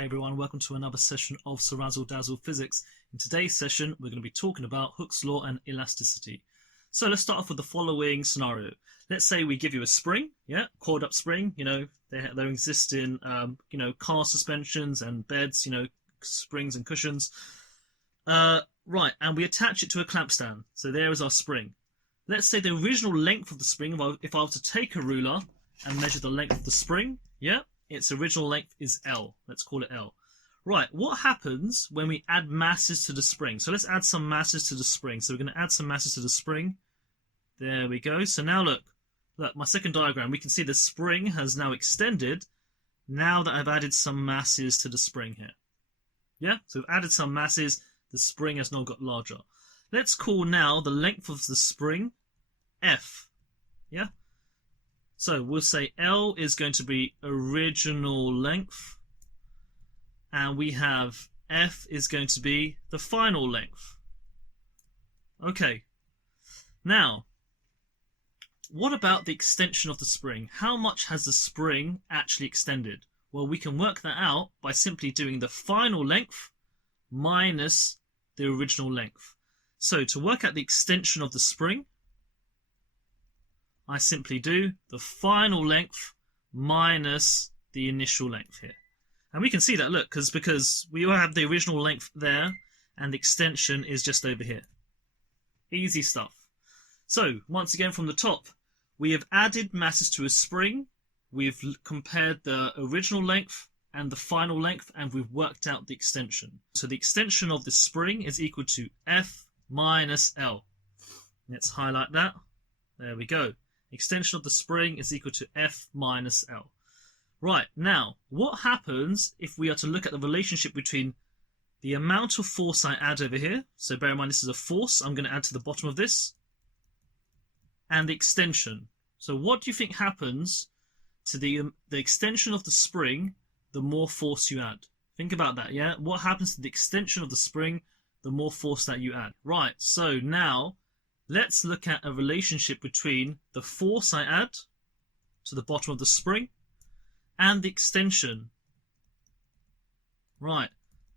Hey everyone, welcome to another session of CeerazzleDazzle Physics. In today's session, we're going to be talking about Hooke's law and elasticity. So let's start off with the following scenario. Let's say we give you a spring, coiled up spring. They exist in car suspensions and beds, springs and cushions. Right, and we attach it to a clamp stand. So there is our spring. Let's say the original length of the spring. If I were to take a ruler and measure the length of the spring, its original length is L. Let's call it L. Right, what happens when we add masses to the spring? So let's add some masses to the spring. So we're going to add some masses to the spring. There we go. So now look, my second diagram, we can see the spring has now extended now that I've added some masses to the spring here. Yeah, so we've added some masses. The spring has now got larger. Let's call now the length of the spring F. Yeah? So we'll say L is going to be original length, and we have F is going to be the final length. Okay, now, what about the extension of the spring? How much has the spring actually extended? Well, we can work that out by simply doing the final length minus the original length. So to work out the extension of the spring, I simply do the final length minus the initial length here. And we can see that, look, because we have the original length there and the extension is just over here. Easy stuff. So, once again from the top, we have added masses to a spring, we've compared the original length and the final length, and we've worked out the extension. So the extension of the spring is equal to F minus L. Let's highlight that. There we go. Extension of the spring is equal to F minus L. Right, now, what happens if we are to look at the relationship between the amount of force I add over here, so bear in mind this is a force I'm going to add to the bottom of this, and the extension. So what do you think happens to the extension of the spring the more force you add? Think about that, yeah? What happens to the extension of the spring the more force that you add? Right, so now, let's look at a relationship between the force I add to the bottom of the spring and the extension. Right,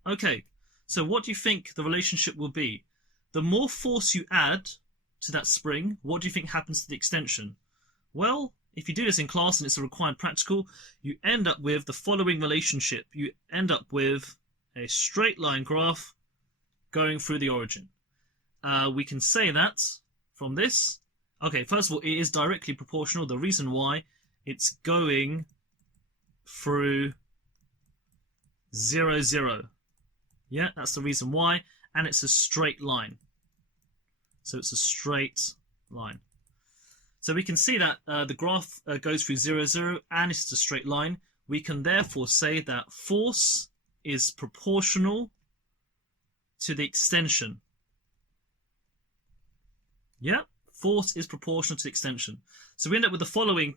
okay, so what do you think the relationship will be? The more force you add to that spring, what do you think happens to the extension? Well, if you do this in class and it's a required practical, you end up with the following relationship. You end up with a straight line graph going through the origin. We can say that from this. Okay, first of all, it is directly proportional. The reason why, it's going through 0, 0. Yeah, that's the reason why. And it's a straight line. So it's a straight line. So we can see that the graph goes through 0, 0, and it's a straight line. We can therefore say that force is proportional to the extension. Yeah, force is proportional to the extension. So we end up with the following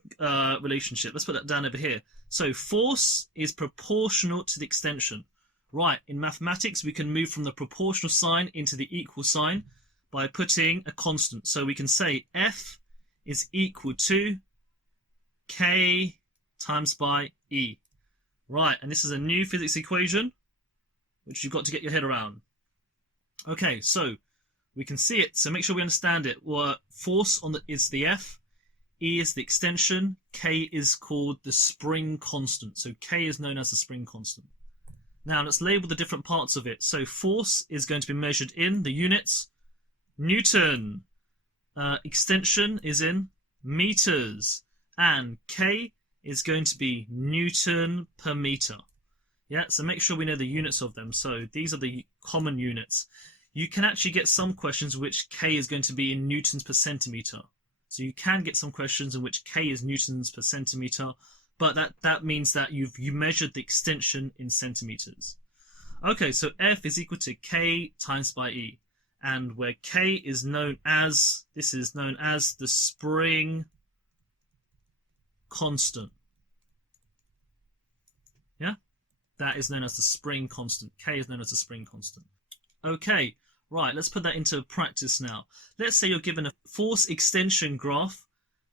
relationship. Let's put that down over here. So force is proportional to the extension. Right, in mathematics, we can move from the proportional sign into the equal sign by putting a constant. So we can say F is equal to K times by E. Right, and this is a new physics equation, which you've got to get your head around. Okay, so we can see it, so make sure we understand it. Force is the F, E is the extension, K is called the spring constant. So K is known as the spring constant. Now let's label the different parts of it. So force is going to be measured in the units Newton. Extension is in meters. And K is going to be Newton per meter. Yeah, so make sure we know the units of them. So these are the common units. You can actually get some questions which K is going to be in newtons per centimeter. So you can get some questions in which K is newtons per centimeter, but that means that you measured the extension in centimeters. Okay, so F is equal to K times by E. And where K is known as, this is known as the spring constant. Yeah, that is known as the spring constant. K is known as the spring constant. Okay, right, let's put that into practice now. Let's say you're given a force extension graph.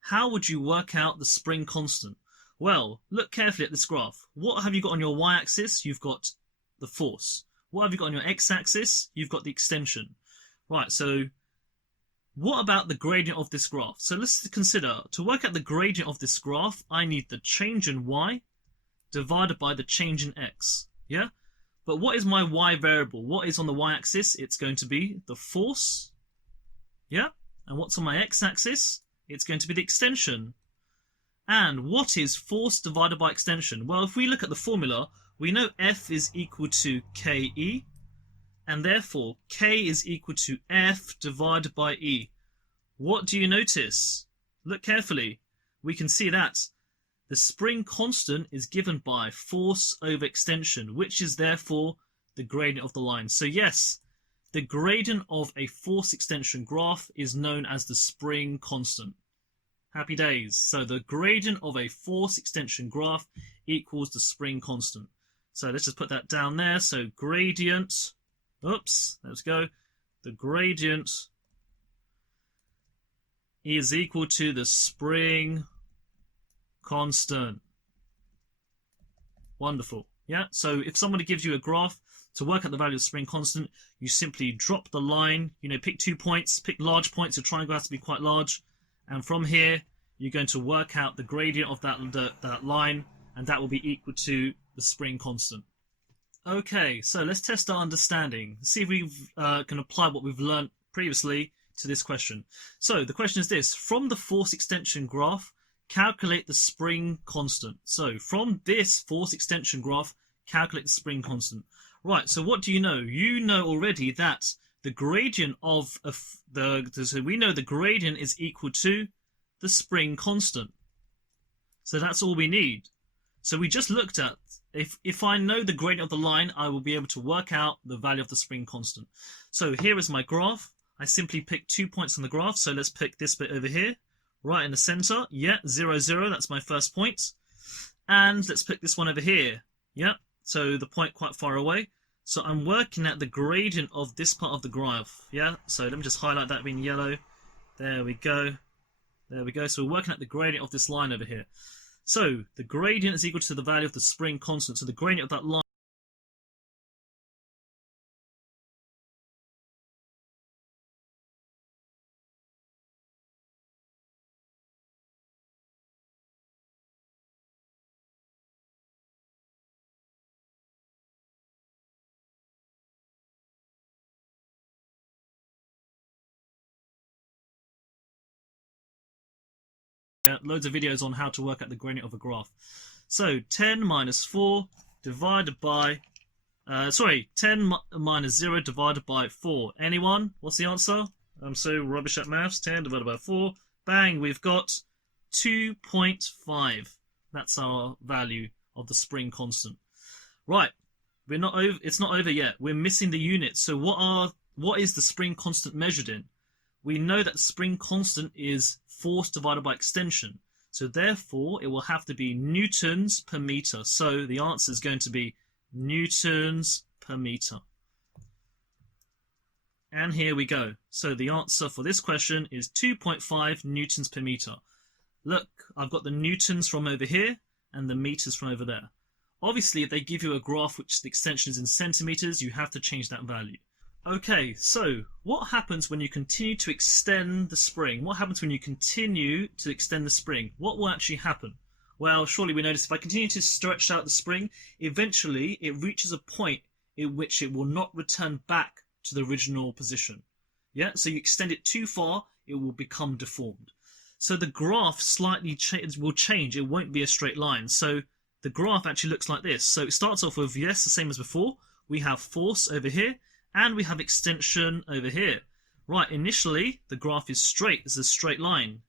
How would you work out the spring constant? Well, look carefully at this graph. What have you got on your y-axis? You've got the force. What have you got on your x-axis? You've got the extension. Right, so what about the gradient of this graph? So let's consider, to work out the gradient of this graph, I need the change in y divided by the change in x. Yeah? But what is my y variable? What is on the y-axis? It's going to be the force. Yeah? And what's on my x-axis? It's going to be the extension. And what is force divided by extension? Well, if we look at the formula, we know F is equal to KE, and therefore K is equal to F divided by E. What do you notice? Look carefully. We can see that the spring constant is given by force over extension, which is therefore the gradient of the line. So yes, the gradient of a force extension graph is known as the spring constant. Happy days. So the gradient of a force extension graph equals the spring constant. So let's just put that down there. So gradient, oops, let's go. The gradient is equal to the spring constant. Wonderful. Yeah, so if somebody gives you a graph to work out the value of the spring constant, you simply drop the line, pick 2 points, pick large points. Your triangle has to be quite large. And from here, you're going to work out the gradient of that line, and that will be equal to the spring constant. Okay, so let's test our understanding. See if we can apply what we've learned previously to this question. So the question is this: from the force extension graph, calculate the spring constant. So from this force extension graph, calculate the spring constant. Right, so what do you know? You know already that the gradient of so we know the gradient is equal to the spring constant. So that's all we need. So we just looked at, if I know the gradient of the line, I will be able to work out the value of the spring constant. So here is my graph. I simply pick 2 points on the graph. So let's pick this bit over here, right in the center. Yeah, 0, 0, that's my first point. And let's pick this one over here. Yeah, so the point quite far away. So I'm working at the gradient of this part of the graph. Yeah, so let me just highlight that being yellow. There we go. There we go. So we're working at the gradient of this line over here. So the gradient is equal to the value of the spring constant. So the gradient of that line loads of videos on how to work out the gradient of a graph. So 10 minus 4 divided by 10 minus 0 divided by 4. Anyone? What's the answer? I'm so rubbish at maths. 10 divided by 4. Bang, we've got 2.5. That's our value of the spring constant. Right, we're not over. It's not over yet. We're missing the units. So what is the spring constant measured in? We know that the spring constant is force divided by extension. So therefore, it will have to be newtons per meter. So the answer is going to be newtons per meter. And here we go. So the answer for this question is 2.5 newtons per meter. Look, I've got the newtons from over here and the meters from over there. Obviously, if they give you a graph which the extension is in centimeters, you have to change that value. Okay, so what happens when you continue to extend the spring? What happens when you continue to extend the spring? What will actually happen? Well, surely we notice if I continue to stretch out the spring, eventually it reaches a point in which it will not return back to the original position. Yeah, so you extend it too far, it will become deformed. So the graph slightly will change. It won't be a straight line. So the graph actually looks like this. So it starts off with, yes, the same as before. We have force over here. And we have extension over here. Right, initially, the graph is straight. It's a straight line.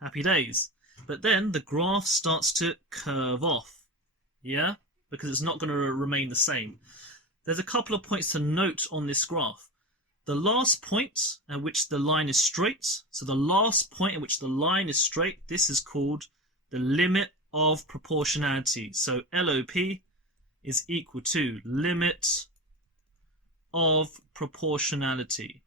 Happy days. But then the graph starts to curve off. Yeah? Because it's not going to remain the same. There's a couple of points to note on this graph. The last point at which the line is straight, so the last point at which the line is straight, this is called the limit of proportionality. So LOP is equal to limit of proportionality.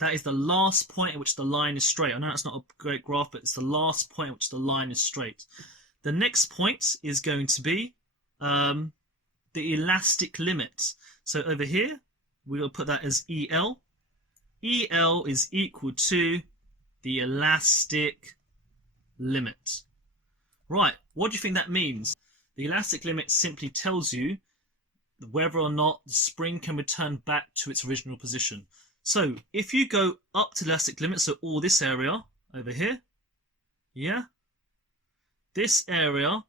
That is the last point at which the line is straight. I know that's not a great graph, but it's the last point at which the line is straight. The next point is going to be the elastic limit. So over here, we'll put that as EL. EL is equal to the elastic limit. Right, what do you think that means? The elastic limit simply tells you whether or not the spring can return back to its original position. So if you go up to the elastic limit, so all this area over here, yeah, this area,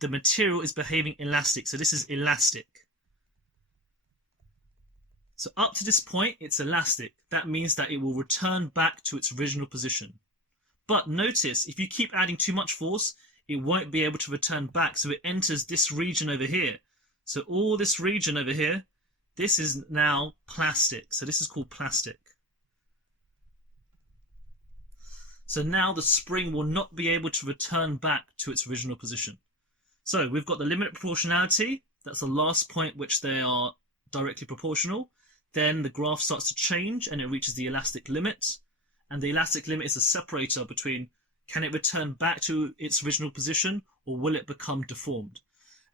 the material is behaving elastic. So this is elastic. So up to this point, it's elastic. That means that it will return back to its original position. But notice, if you keep adding too much force, it won't be able to return back. So it enters this region over here. So all this region over here, this is now plastic. So this is called plastic. So now the spring will not be able to return back to its original position. So we've got the limit of proportionality. That's the last point which they are directly proportional. Then the graph starts to change and it reaches the elastic limit. And the elastic limit is a separator between can it return back to its original position or will it become deformed.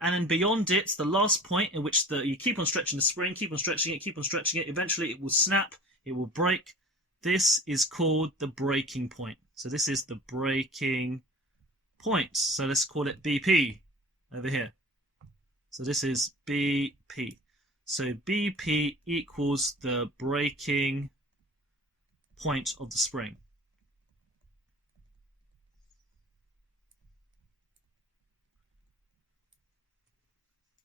And then beyond it, the last point in which you keep on stretching the spring, keep on stretching it, eventually it will snap, it will break. This is called the breaking point. So this is the breaking point. So let's call it BP over here. So this is BP. So BP equals the breaking point of the spring.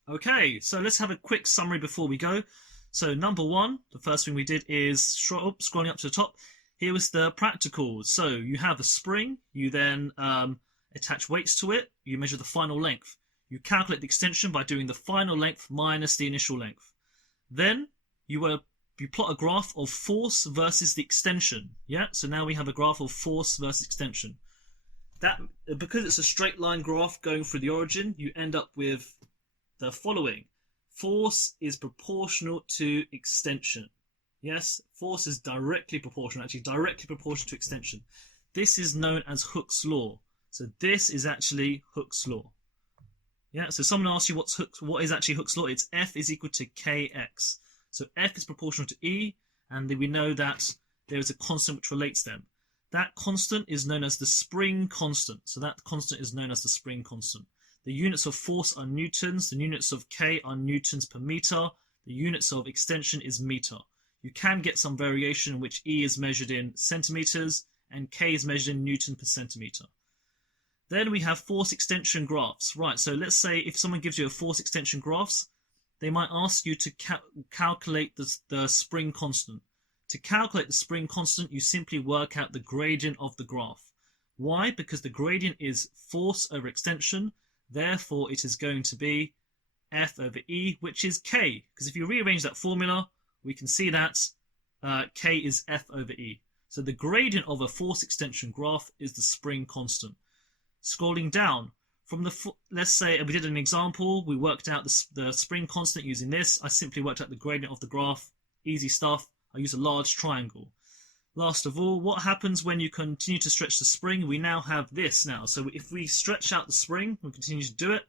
Okay, so let's have a quick summary before we go. So number one, the first thing we did is scrolling up to the top. Here was the practical. So you have a spring, you then attach weights to it, you measure the final length. You calculate the extension by doing the final length minus the initial length. Then you plot a graph of force versus the extension. Yeah, so now we have a graph of force versus extension. That, because it's a straight line graph going through the origin, you end up with the following. Force is proportional to extension. Yes, force is directly proportional, actually directly proportional to extension. This is known as Hooke's law. So this is actually Hooke's law. Yeah, so someone asks you what is actually Hooke's law? It's F is equal to Kx. So F is proportional to E, and we know that there is a constant which relates them. That constant is known as the spring constant. So that constant is known as the spring constant. The units of force are newtons, the units of K are newtons per meter, the units of extension is meter. You can get some variation in which E is measured in centimeters and K is measured in newton per centimeter. Then we have force extension graphs. Right, so let's say if someone gives you a force extension graphs, they might ask you to calculate the spring constant. To calculate the spring constant, you simply work out the gradient of the graph. Why? Because the gradient is force over extension. Therefore, it is going to be F over E, which is K. Because if you rearrange that formula, we can see that K is F over E. So the gradient of a force extension graph is the spring constant. Scrolling down, from let's say we did an example, we worked out the spring constant using this. I simply worked out the gradient of the graph. Easy stuff. I use a large triangle. Last of all, what happens when you continue to stretch the spring? We now have this now. So if we stretch out the spring, we continue to do it,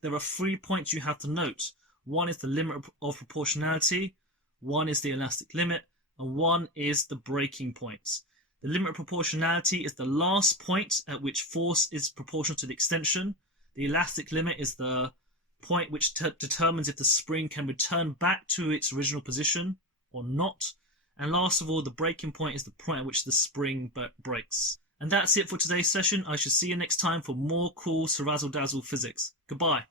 there are 3 points you have to note. One is the limit of proportionality, one is the elastic limit, and one is the breaking point. The limit of proportionality is the last point at which force is proportional to the extension. The elastic limit is the point which determines if the spring can return back to its original position or not. And last of all, the breaking point is the point at which the spring breaks. And that's it for today's session. I shall see you next time for more cool CeerazzleDazzle physics. Goodbye.